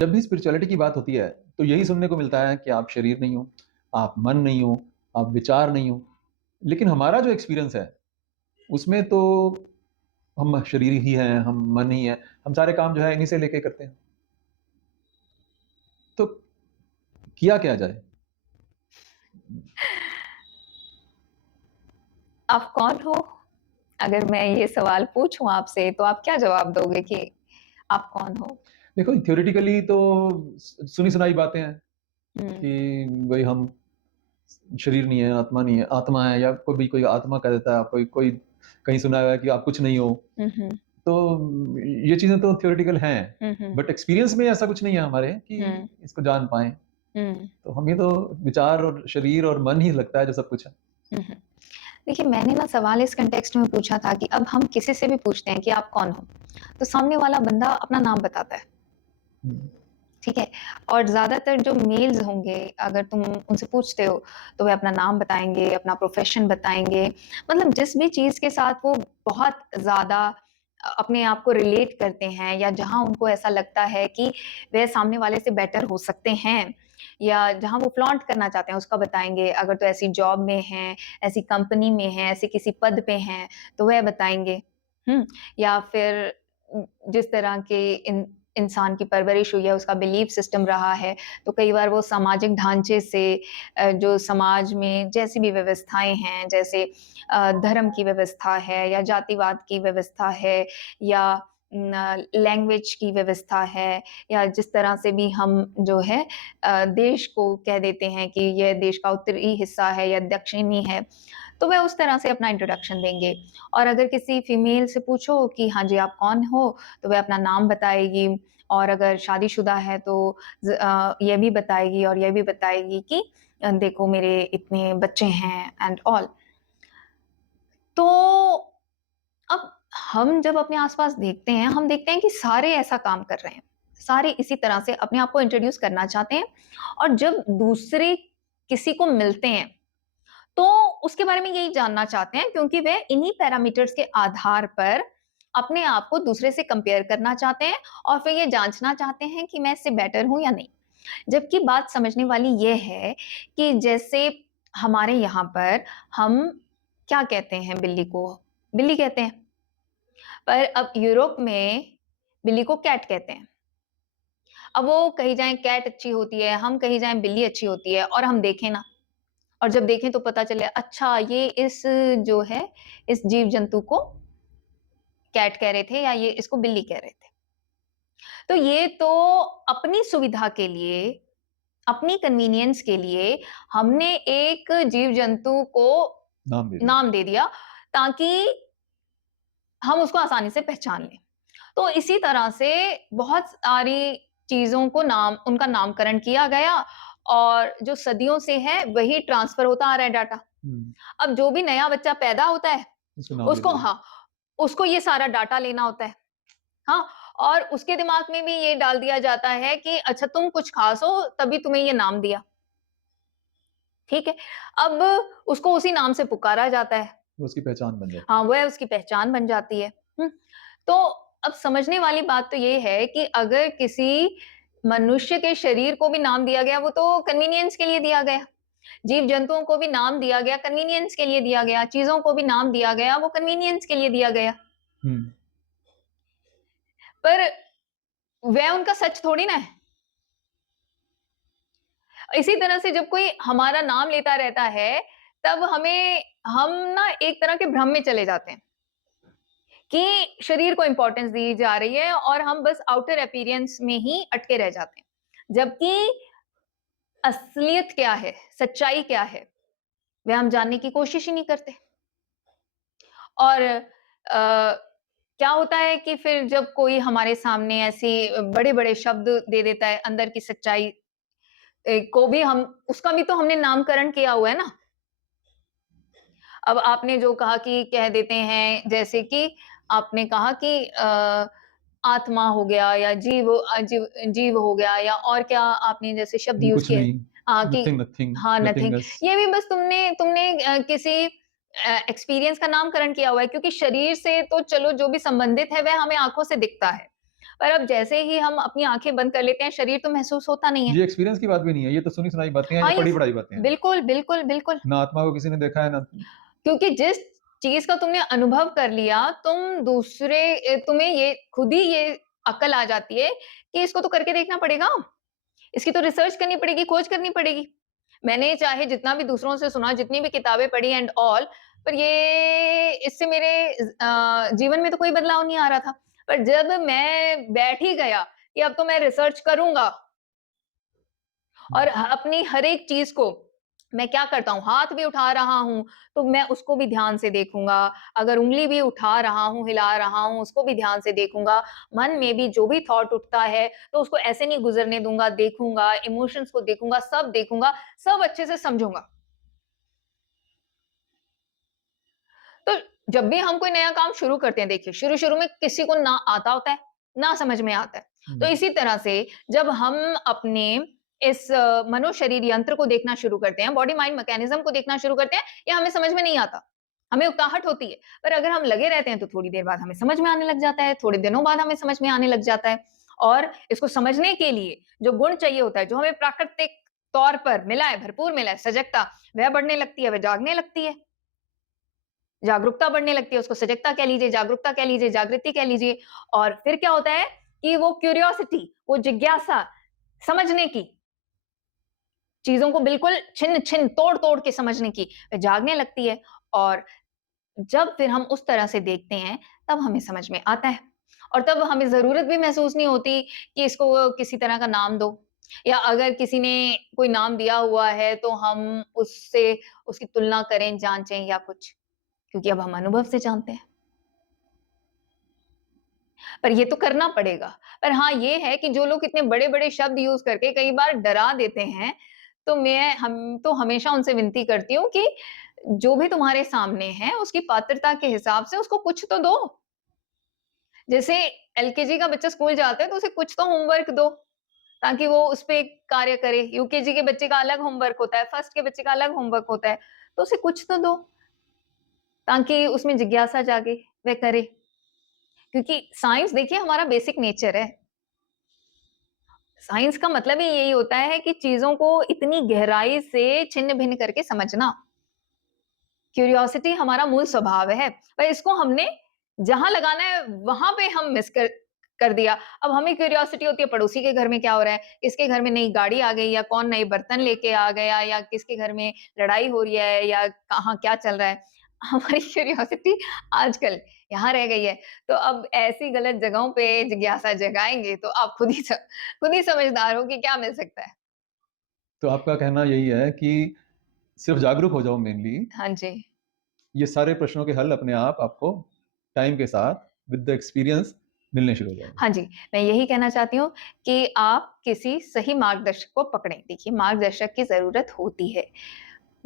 जब भी स्पिरिचुअलिटी की बात होती है, तो यही सुनने को मिलता है कि आप शरीर नहीं हो, आप मन नहीं हो, आप विचार नहीं हो। लेकिन हमारा जो एक्सपीरियंस है, उसमें तो हम शरीर ही हैं, हम मन ही हैं, हम सारे काम जो है इन्हीं से लेके करते हैं। तो किया क्या जाए? आप कौन हो? अगर मैं ये सवाल पूछूँ आपसे तो आप क्या जवाब दोगे कि आप कौन हो? देखो थ्योरेटिकली तो सुनी-सुनाई बातें हैं हुँ। कि भई हम शरीर नहीं है, आत्मा नहीं है, आत्मा है या कोई भी कोई आत्मा कह देता है, कोई कोई कहीं सुना हुआ है कि आप कुछ नहीं हो। हुँ, हुँ। तो ये चीज़ें तो थ्योरेटिकल हैं, हुँ, हुँ। बट एक्सपीरियंस में ऐसा कुछ नहीं है हमारे कि हुँ, इसको जान पाएँ। हुँ, तो हमें तो विचार और शरीर और मन ही लगता है जो सब कुछ है। हुँ, हुँ। देखिए, मैंने ना सवाल इस कॉन्टेक्स्ट में पूछा था कि अब हम किसी से भी पूछते हैं कि आप कौन हो? तो सामने वाला बंदा अपना नाम बताता है, हुँ, ठीक है? और ज़्यादातर जो मेल्स होंगे, अगर तुम उनसे पूछते हो, तो वे अपना नाम बताएँगे, अपना प्रोफ़ेशन बताएँगे, मतलब जिस भी चीज़ के साथ वो बहुत ज़्यादा अपने आप को रिलेट करते हैं या जहाँ उनको ऐसा लगता है कि वह सामने वाले से बेटर हो सकते हैं या जहाँ वो फ्लॉन्ट करना चाहते हैं, उसका बताएँगे। अगर तो ऐसी जॉब में हैं, ऐसी कंपनी में हैं, ऐसे किसी पद पे हैं, तो वह बताएँगे। हुँ? या फिर जिस तरह के इंसान की परवरिश हुई है, उसका बिलीफ सिस्टम रहा है, तो कई बार वो सामाजिक ढांचे से जो समाज में जैसी भी व्यवस्थाएँ हैं, जैसे धर्म की व्यवस्था है या जातिवाद की व्यवस्था है या लैंग्वेज की व्यवस्था है या जिस तरह से भी हम जो है देश को कह देते हैं कि यह देश का उत्तरी हिस्सा है या दक्षिणी है, तो वह उस तरह से अपना इंट्रोडक्शन देंगे। और अगर किसी फीमेल से पूछो कि हाँ जी, आप कौन हो? तो वह अपना नाम बताएगी और अगर शादीशुदा है तो ये भी बताएगी और ये भी बताएगी कि देखो मेरे इतने बच्चे हैं एंड ऑल। तो अब हम जब अपने आस-पास देखते हैं, हम देखते हैं कि सारे ऐसा काम कर रहे हैं। सारे इसी तरह से अपने आप को इंट्रोड्यूस करना चाहते हैं और जब दूसरे किसी को मिलते हैं, तो उसके बारे में यही जानना चाहते हैं क्योंकि वे इन्हीं पैरामीटर्स के आधार पर अपने आप को दूसरे से कंपेयर करना चाहते हैं और फिर ये जांचना चाहते हैं कि मैं इससे बेटर हूं या नहीं। जबकि बात समझने वाली ये है कि जैसे हमारे यहाँ पर हम क्या कहते हैं बिल्ली को? बिल्ली कहते हैं। पर अब यूरोप में बिल्ली को कैट कहते हैं। अब वो कहीं जाएँ कैट अच्छी होती है, हम कहीं जाएँ बिल्ली अच्छी होती है और हम देखें ना और जब देखें तो पता चले अच्छा ये इस जो है, इस जीव-जंतु को कैट कह रहे थे या ये इसको बिल्ली कह रहे थे। तो ये तो अपनी सुविधा के लिए, अपनी कन्वीनियंस के लिए हमने एक जीव-जंतु को नाम दे दिया। नाम दे दिया ताकि हम उसको आसानी से पहचान लें। तो इसी तरह से बहुत सारी चीज़ों को उनका नामकरण किया गया और जो सदियों से है वही ट्रांसफ़र होता आ रहा है डाटा। हुँ, अब जो भी नया बच्चा पैदा होता है, उसको नाम दे उसको दिया। हाँ, उसको ये सारा डाटा लेना होता है। हाँ, और उसके दिमाग में भी ये डाल दिया जाता है कि अच्छा तुम कुछ ख़ास हो तभी तुम्हें ये नाम दिया, ठीक है? अब उसको उसी नाम से पुकारा जाता है। वो उसकी पहचान बन जाती हाँ, है। वह उसकी पहचान बन जाती है। हुँ, तो अब समझने वाली बात तो ये है कि अगर किसी मनुष्य के शरीर को भी नाम दिया गया, वो तो कन्वीनियंस के लिए दिया गया। जीव-जंतुओं को भी नाम दिया गया, कन्वीनियंस के लिए दिया गया। चीज़ों को भी नाम दिया गया, वो कन्वीनियंस के लिए दिया गया। हुँ, पर वह उनका सच थोड़ी ना है। इसी तरह से जब कोई हमारा नाम लेता रहता है, तब हम ना एक तरह के भ्रम में चले जाते हैं कि शरीर को इम्पोर्टेंस दी जा रही है और हम बस आउटर अपीयरेंस में ही अटके रह जाते हैं। जबकि असलियत क्या है, सच्चाई क्या है, वह हम जानने की कोशिश ही नहीं करते। और क्या होता है कि फिर जब कोई हमारे सामने ऐसे बड़े-बड़े शब्द दे देता है, अंदर की सच्चाई को भी हम उसका भी तो हमने नामकरण किया हुआ है ना। अब आपने जो कहा कि कह देते हैं जैसे कि आपने कहा कि आत्मा हो गया या जीव हो गया या और क्या आपने जैसे शब्द यूज़ कुछ किए नहीं, कि नथिंग नथिंग, हाँ, नथिंग। नथिंगनेस। ये भी बस तुमने तुमने किसी एक्सपीरियंस का नामकरण किया हुआ है क्योंकि शरीर से तो चलो जो भी संबंधित है वह हमें आँखों से दिखता है। पर अब जैसे ही हम अपनी आँखें बंद कर लेते हैं, शरीर तो महसूस होता नहीं है। ये एक्सपीरियंस की बात भी नहीं है, ये तो सुनी-सुनाई बातें हैं, हाँ, ये ये पढ़ी-पढ़ाई बातें हैं। बिल्कुल, बिल्कुल, बिल्कुल। ना आत्मा को किसी ने देखा है, ना क्योंकि जिस चीज़ का तुमने अनुभव कर लिया, तुम्हें ये खुद ही ये अक्ल आ जाती है कि इसको तो करके देखना पड़ेगा। इसकी तो रिसर्च करनी पड़ेगी, खोज करनी पड़ेगी। मैंने चाहे जितना भी दूसरों से सुना, जितनी भी किताबें पढ़ी एंड ऑल, पर ये इससे मेरे जीवन में तो कोई बदलाव नहीं आ रहा था। पर जब मैं बैठ ही गया कि अब तो मैं रिसर्च करूँगा और अपनी हर एक चीज़ को मैं क्या करता हूँ, हाथ भी उठा रहा हूँ, तो मैं उसको भी ध्यान से देखूँगा। अगर उँगली भी उठा रहा हूँ, हिला रहा हूँ, उसको भी ध्यान से देखूँगा। मन में भी जो भी थॉट उठता है, तो उसको ऐसे नहीं गुज़रने दूँगा, देखूँगा, इमोशंस को देखूँगा, सब अच्छे से समझूँगा। तो जब भी हम कोई नया काम शुरू करते हैं, देखिए शुरू-शुरू में किसी को ना आता होता है, ना समझ में आता है। तो हुँ। इसी तरह से जब हम अपने इस मनो शरीर यंत्र को देखना शुरू करते हैं, बॉडी माइंड मैकेनिज़्म को देखना शुरू करते हैं, ये हमें समझ में नहीं आता। हमें उकताहट होती है, पर अगर हम लगे रहते हैं तो थोड़ी देर बाद हमें समझ में आने लग जाता है, थोड़े दिनों बाद हमें समझ में आने लग जाता है। और इसको समझने के लिए जो गुण चाहिए होता है, जो हमें प्राकृतिक तौर पर मिला है, भरपूर मिला है, सजगता, वह बढ़ने लगती है, वह जागने लगती है। जागरूकता बढ़ने लगती है, उसको सजगता कह लीजिए, जागरूकता कह लीजिए, जागृति कह लीजिए। और फिर क्या होता है कि वो क्यूरियोसिटी, वो जिज्ञासा समझने की, चीज़ों को बिल्कुल छिन-छिन, तोड़-तोड़ के समझने की जागने लगती है। और जब फिर हम उस तरह से देखते हैं, तब हमें समझ में आता है। और तब हमें ज़रूरत भी महसूस नहीं होती कि इसको किसी तरह का नाम दो, या अगर किसी ने कोई नाम दिया हुआ है, तो हम उससे उसकी तुलना करें, जाँचें या कुछ, क्योंकि अब हम अनुभव से जानते हैं। पर ये तो करना पड़ेगा। पर हाँ, ये है कि जो लोग इतने बड़े-बड़े शब्द यूज़ करके कई बार डरा देते हैं, तो हम तो हमेशा उनसे विनती करती हूँ कि जो भी तुम्हारे सामने है, उसकी पात्रता के हिसाब से उसको कुछ तो दो। जैसे एलकेजी का बच्चा स्कूल जाता है, तो उसे कुछ तो होमवर्क दो, ताकि वो उस पे कार्य करे। यूकेजी के बच्चे का अलग होमवर्क होता है, फर्स्ट के बच्चे का अलग होमवर्क होता है, तो उसे कुछ तो दो, ताकि उसमें जिज्ञासा जागे, वह करे। क्योंकि साइंस देखिए हमारा बेसिक नेचर है। साइंस का मतलब ही यही होता है कि चीज़ों को इतनी गहराई से छिन्न-भिन्न करके समझना। क्यूरियोसिटी हमारा मूल स्वभाव है, पर इसको हमने जहाँ लगाना है वहाँ पे हम मिस कर दिया। अब हमें क्यूरियोसिटी होती है पड़ोसी के घर में क्या हो रहा है, किसके घर में नई गाड़ी आ गई, या कौन नए बर्तन लेके आ गया, या किसके घर में लड़ाई हो रही है, या कहाँ क्या चल रहा है। हमारी क्यूरियोसिटी आजकल यहाँ रह गई है। तो अब ऐसी गलत जगहों पे जिज्ञासा जगाएँगे तो आप खुद ही समझदार हो कि क्या मिल सकता है। तो आपका कहना यही है कि सिर्फ़ जागरूक हो जाओ मेनली, हाँ जी। ये सारे प्रश्नों के हल अपने आप आपको टाइम के साथ विद द एक्सपीरियंस मिलने शुरू हो जाएँगे। हाँ जी, मैं यही कहना चाहती हूँ कि आप किसी सही मार्गदर्शक को पकड़ें। देखिए, मार्गदर्शक की ज़रूरत होती है।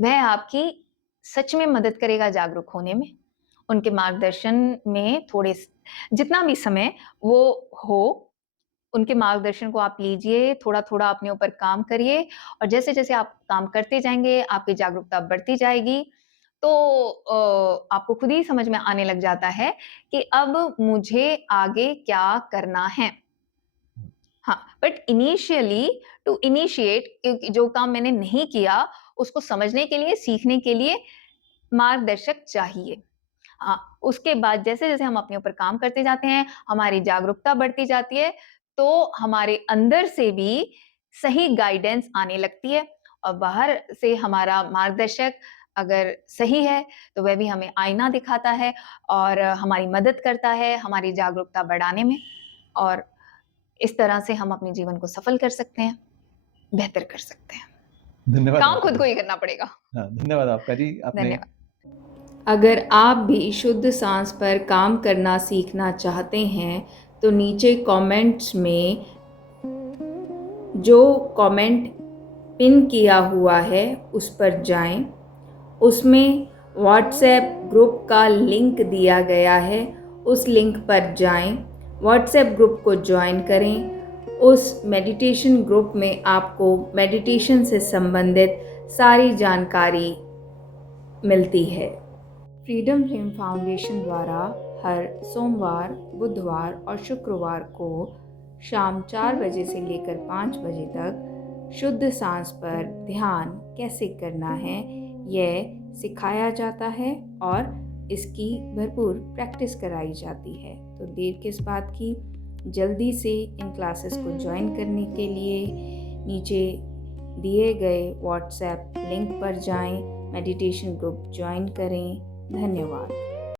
वह आपकी सच में मदद करेगा जागरूक होने में। उनके मार्गदर्शन में थोड़े स जितना भी समय वो हो, उनके मार्गदर्शन को आप लीजिए, थोड़ा-थोड़ा अपने ऊपर काम करिए, और जैसे-जैसे आप काम करते जाएँगे, आपकी जागरूकता बढ़ती जाएगी, तो आपको खुद ही समझ में आने लग जाता है कि अब मुझे आगे क्या करना है। हाँ, बट इनिशियली टू इनिशिएट, क्योंकि जो काम मैंने नहीं किया, उसको समझने के लिए, सीखने के लिए मार्गदर्शक चाहिए। हाँ, उसके बाद जैसे-जैसे हम अपने ऊपर काम करते जाते हैं, हमारी जागरूकता बढ़ती जाती है, तो हमारे अंदर से भी सही गाइडेंस आने लगती है, और बाहर से हमारा मार्गदर्शक अगर सही है, तो वह भी हमें आईना दिखाता है और हमारी मदद करता है, हमारी जागरूकता बढ़ाने में, और इस तरह से हम अपने जीवन को सफल कर सकते हैं, बेहतर कर सकते हैं। धन्यवाद काम आपका खुद को जी। ही करना पड़ेगा। हाँ, धन्यवाद आपका जी, आपने धन्यवाद। अगर आप भी शुद्ध साँस पर काम करना सीखना चाहते हैं, तो नीचे कमेंट्स में जो कमेंट पिन किया हुआ है, उस पर जाएँ। उसमें व्हाट्सएप ग्रुप का लिंक दिया गया है, उस लिंक पर जाएँ, व्हाट्सएप ग्रुप को जॉइन करें। उस मेडिटेशन ग्रुप में आपको मेडिटेशन से संबंधित सारी जानकारी मिलती है। फ्रीडम फ्लेम फाउंडेशन द्वारा हर सोमवार, बुधवार और शुक्रवार को शाम 4 बजे से लेकर 5 बजे तक शुद्ध सांस पर ध्यान कैसे करना है यह सिखाया जाता है और इसकी भरपूर प्रैक्टिस कराई जाती है। तो देर किस बात की, जल्दी से इन क्लासेस को ज्वाइन करने के लिए नीचे दिए गए व्हाट्सएप लिंक पर जाएं, मेडिटेशन ग्रुप ज्वाइन करें। धन्यवाद।